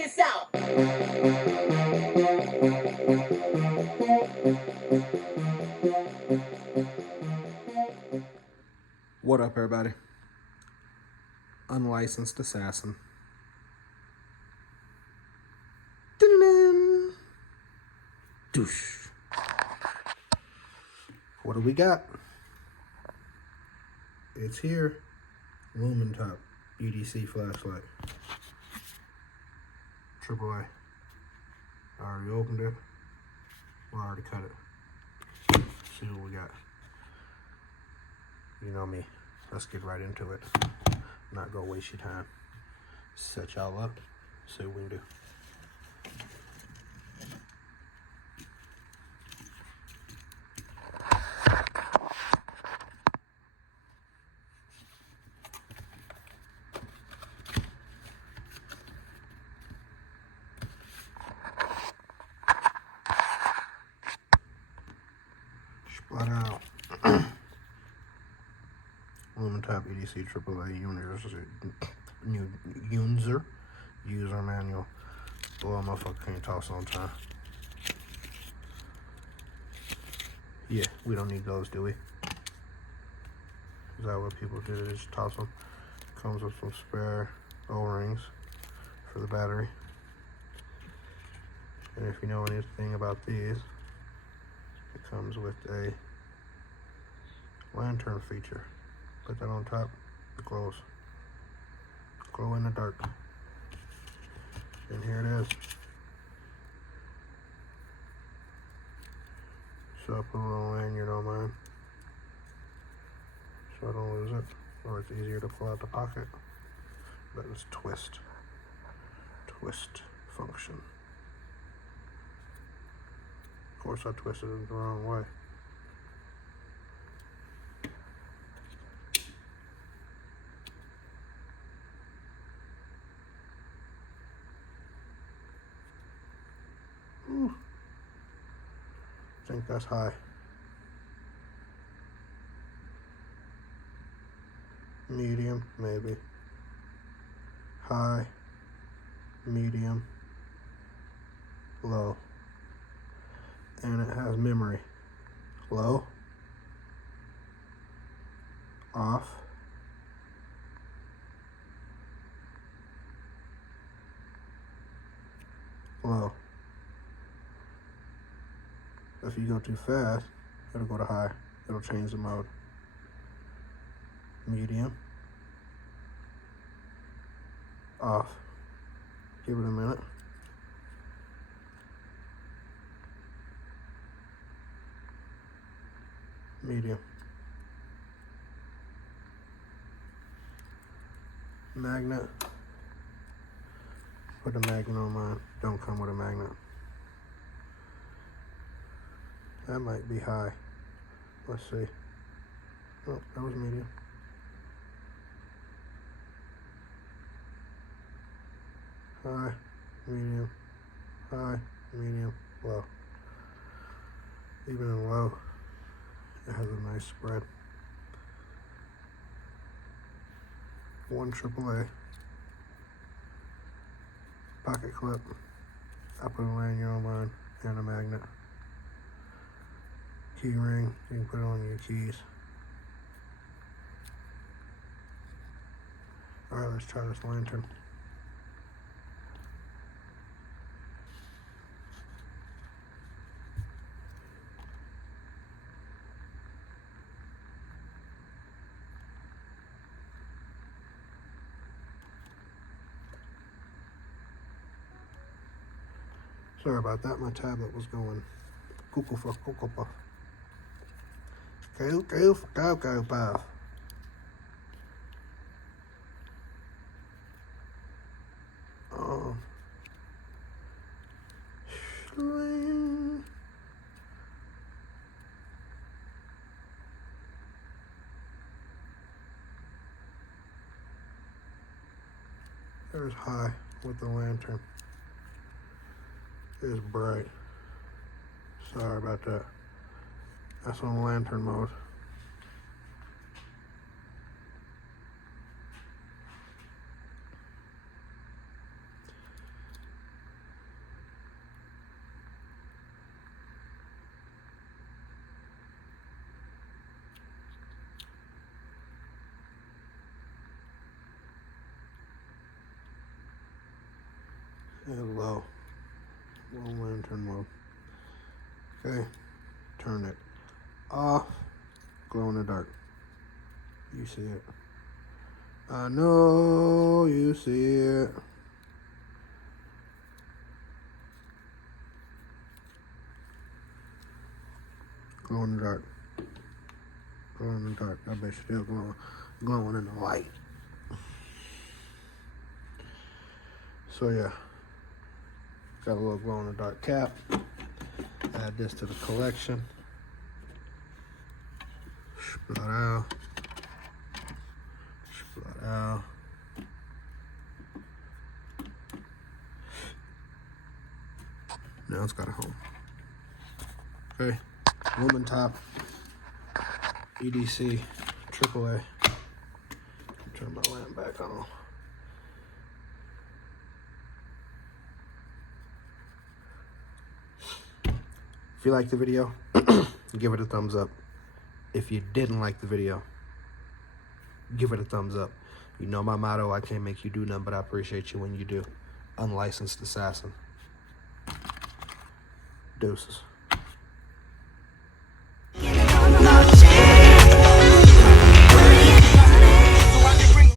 this out. What up, everybody? Unlicensed assassin. Dun-dun-dun. Doosh. What do we got? It's here. LuminTop EDC flashlight. AAA. I already opened it. Well, I already cut it. See what we got. You know me. Let's get right into it. Not go waste your time. Set y'all up. See what we can do. Splat out. LuminTop EDC AAA user manual. Well, motherfucker can't toss on time. Yeah, we don't need those, do we? Is that what people do? They just toss them. Comes with some spare O-rings for the battery. And if you know anything about these, it comes with a lantern feature. Put that on top, it glows. Glow in the dark. And here it is. So I put a little lanyard on mine so I don't lose it, or it's easier to pull out the pocket. But it's twist function. Of course I twisted it the wrong way. Ooh. I think that's high. Medium, maybe. High, medium, low. And it has memory. Low, off, low. If you go too fast, it'll go to high. It'll change the mode. Medium, off. Give it a minute. Medium. Magnet. Put a magnet on mine. Don't come with a magnet. That might be high. Let's see. Oh, that was medium. High, medium, high, medium, low. Even in low, it has a nice spread. One AAA. Pocket clip. I put a lanyard on mine and a magnet. Key ring, you can put it on your keys. Alright, let's try this lantern. Sorry about that, my tablet was going cuckoo for cocoa puff. Cuckoo for cocoa puff. Shling. There's high with the lantern. It's bright. Sorry about that. That's on lantern mode. and low lantern mode. Okay, turn it off. Glow in the dark. You see it. I know you see it. Glow in the dark. Glow in the dark. I bet you still glowing in the light. So yeah, got a little glow in the dark cap. Add this to the collection. Split out. Split out. Now it's got a home. Okay, LuminTop, EDC, AAA. Turn my lamp back on. If you liked the video, give it a thumbs up. If you didn't like the video, give it a thumbs up. You know my motto, I can't make you do nothing, but I appreciate you when you do. Unlicensed assassin. Deuces.